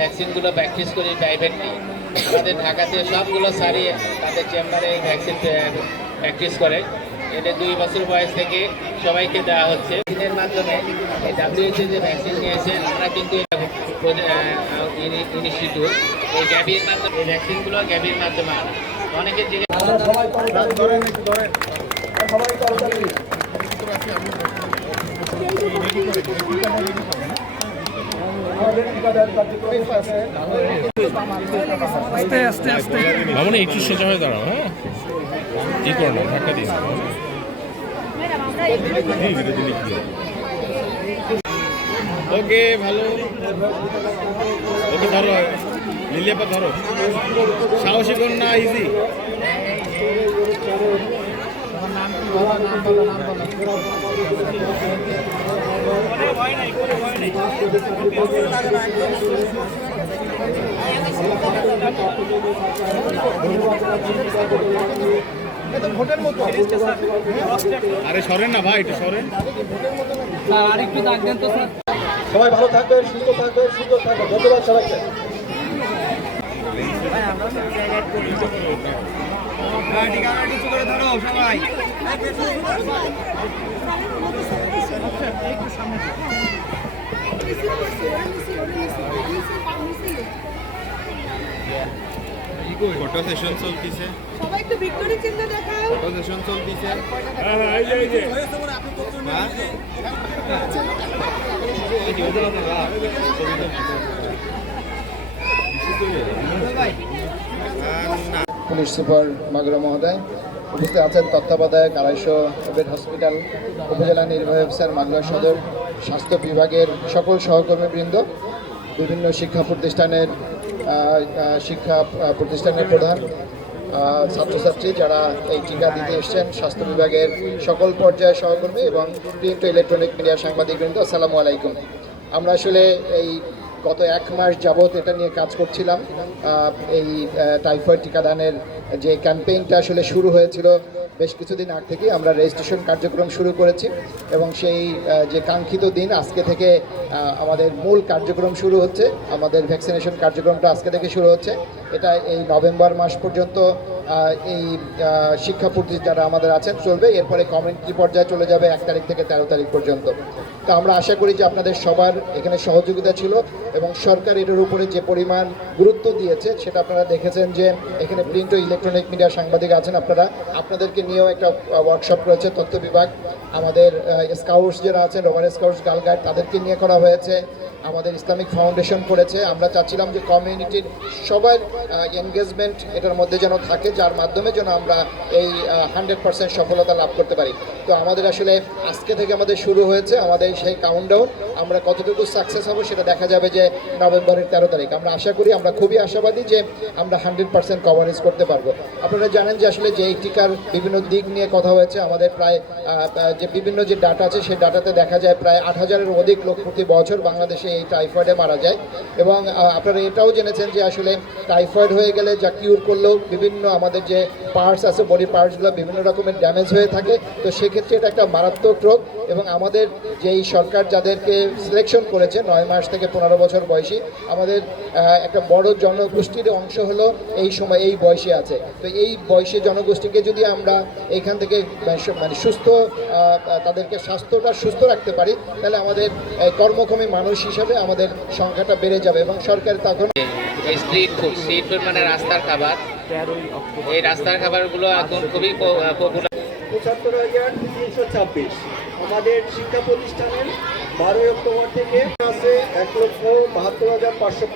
ভ্যাকসিনগুলো practice করি private privately আমাদের ঢাকাতে সবগুলো সারিয়ে তাদের চেম্বারে ভ্যাকসিন প্র্যাকটিস করে। এটা দুই বছর বয়স থেকে সবাইকে দেওয়া হচ্ছে। ভ্যাকসিনের মাধ্যমে এই ডাব্লিউএইচও যে ভ্যাকসিন নিয়েছে, আমরা কিন্তু ইনস্টিটিউট এই গ্যাবির মাধ্যমে এই ভ্যাকসিনগুলো গ্যাবির মাধ্যমে আনা। অনেকের জিজ্ঞেস সবাই করতালি ধরেন একটু ধরেন সবাই করতালি আমাদের টিকাদান কার্যক্রম আছে মামনি, একটু সোজা হয়ে দাঁড়াও হ্যাঁ? কি করো না, ধাক্কা দিয়ে ওকে, ভালো। ওকে, ধরো। লিলিয়াপা ধরো। সাহসী কন্যা ইজি আরে সরেন না ভাই সরেন। আর একটু সরেন সবাই ভালো থাকবেন সুস্থ থাকবেন সুন্দর থাকবেন ধন্যবাদ সবাইকে। ফটো সেশন চলতিছে। সবাই একটু ভিক্টোরি চিহ্ন দেখাও। ফটো সেশন চলতিছে। পুলিশ সুপার মাগুরা মহোদয়। উপস্থিত আছেন তত্ত্বাবধায়ক আড়াইশো কোভিড হসপিটাল উপজেলা নির্বাহী অফিসার মাগুরা সদর, স্বাস্থ্য বিভাগের সকল সহকর্মীবৃন্দ, বিভিন্ন শিক্ষা প্রতিষ্ঠানের শিক্ষা প্রতিষ্ঠানের প্রধান ছাত্রছাত্রী যারা এই টিকা দিতে এসছেন, স্বাস্থ্য বিভাগের সকল পর্যায়ের সহকর্মী এবং প্রিন্ট ইলেকট্রনিক মিডিয়ার সাংবাদিকবৃন্দ, আসসালামু আলাইকুম। আমরা আসলে এই গত এক মাস যাবৎ এটা নিয়ে কাজ করছিলাম। এই টাইফয়েড টিকাদানের যে ক্যাম্পেইনটা আসলে শুরু হয়েছিল, বেশ কিছুদিন আগ থেকে আমরা রেজিস্ট্রেশন কার্যক্রম শুরু করেছি এবং সেই যে কাঙ্ক্ষিত দিন আজকে থেকে আমাদের মূল কার্যক্রম শুরু হচ্ছে। আমাদের ভ্যাকসিনেশন কার্যক্রমটা আজকে থেকে শুরু হচ্ছে। এটা এই নভেম্বর মাস পর্যন্ত এই শিক্ষা যারা আমাদের আছেন চলবে। এরপরে কমিউনিটি পর্যায়ে চলে যাবে, এক তারিখ থেকে তেরো তারিখ পর্যন্ত। তো আমরা আশা করি যে আপনাদের সবার এখানে সহযোগিতা ছিল এবং সরকার এটার উপরে যে পরিমাণ গুরুত্ব দিয়েছে, সেটা আপনারা দেখেছেন যে এখানে প্রিন্ট ও ইলেকট্রনিক মিডিয়া সাংবাদিক আছেন আপনারা। আপনাদেরকে নিয়েও একটা ওয়ার্কশপ করেছে তথ্য বিভাগ। আমাদের স্কাউটস যারা আছেন রোভার স্কাউটস গার্ল গাইড তাদেরকে নিয়ে করা হয়েছে। আমাদের ইসলামিক ফাউন্ডেশন করেছে। আমরা চাচ্ছিলাম যে কমিউনিটির সবার এনগেজমেন্ট এটার মধ্যে যেন থাকে যার মাধ্যমে যেন আমরা এই হান্ড্রেড পার্সেন্ট সফলতা লাভ করতে পারি। তো আমাদের আসলে আজকে থেকে আমাদের শুরু হয়েছে, আমাদের সেই কাউন্টডাউন আমরা কতটুকু সাকসেস হব সেটা দেখা যাবে যে নভেম্বরের তেরো তারিখ। আমরা আশা করি, আমরা খুবই আশাবাদী যে আমরা হান্ড্রেড পার্সেন্ট কভারেজ করতে পারব। আপনারা জানেন যে আসলে যে এই টিকার বিভিন্ন দিক নিয়ে কথা হয়েছে, আমাদের প্রায় যে বিভিন্ন যে ডাটা আছে, সেই ডাটাতে দেখা যায় প্রায় আট হাজারের অধিক লোক প্রতি বছর বাংলাদেশে এই টাইফয়েডে মারা যায়। এবং আপনারা এটাও জেনেছেন যে আসলে টাইফয়েড হয়ে গেলে যা কিউর করলেও বিভিন্ন আমাদের যে পার্টস আছে বডি পার্টসগুলো বিভিন্ন রকমের ড্যামেজ হয়ে থাকে, তো সেক্ষেত্রে এটা একটা মারাত্মক রোগ এবং আমাদের যেই সরকার যাদেরকে সিলেকশন করেছে, নয় মাস থেকে পনেরো বছর বয়সী, আমাদের একটা বড় জনগোষ্ঠীর অংশ হলো এই সময় এই বয়সে আছে। তো এই বয়সে জনগোষ্ঠীকে যদি আমরা এইখান থেকে মানে সুস্থ তাদেরকে স্বাস্থ্যটা সুস্থ রাখতে পারি, তাহলে আমাদের কর্মক্ষমী মানুষ হিসাবে আমাদের সংখ্যাটা বেড়ে যাবে এবং সরকার তখন স্ট্রিট ফুড স্ট্রিট ফুড মানে রাস্তার খাবার। এই রাস্তার খাবারগুলো এখন খুবই পপুলার পঁচাত্তর হাজার তিনশো ছাব্বিশ। আমাদের শিক্ষা প্রতিষ্ঠানের বারোই অক্টোবর থেকে আছে এক লক্ষ বাহাত্তর হাজার পাঁচশো